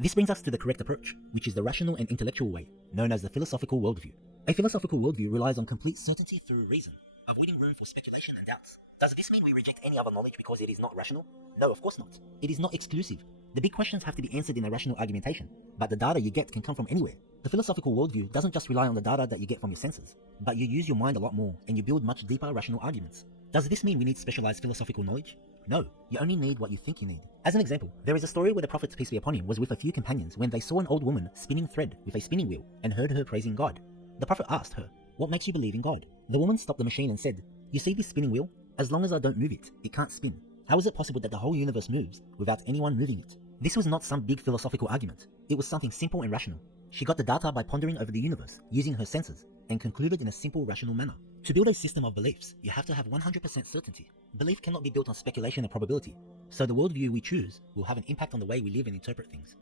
This brings us to the correct approach, which is the rational and intellectual way, known as the philosophical worldview. A philosophical worldview relies on complete certainty through reason, avoiding room for speculation and doubts. Does this mean we reject any other knowledge because it is not rational? No, of course not. It is not exclusive. The big questions have to be answered in a rational argumentation, but the data you get can come from anywhere. The philosophical worldview doesn't just rely on the data that you get from your senses, but you use your mind a lot more and you build much deeper rational arguments. Does this mean we need specialized philosophical knowledge? No, you only need what you think you need. As an example, there is a story where the Prophet, peace be upon him, was with a few companions when they saw an old woman spinning thread with a spinning wheel and heard her praising God. The Prophet asked her, "What makes you believe in God?" The woman stopped the machine and said, "You see this spinning wheel? As long as I don't move it, it can't spin. How is it possible that the whole universe moves without anyone moving it?" This was not some big philosophical argument. It was something simple and rational. She got the data by pondering over the universe, using her senses, and concluded in a simple, rational manner. To build a system of beliefs, you have to have 100% certainty. Belief cannot be built on speculation and probability, so the worldview we choose will have an impact on the way we live and interpret things.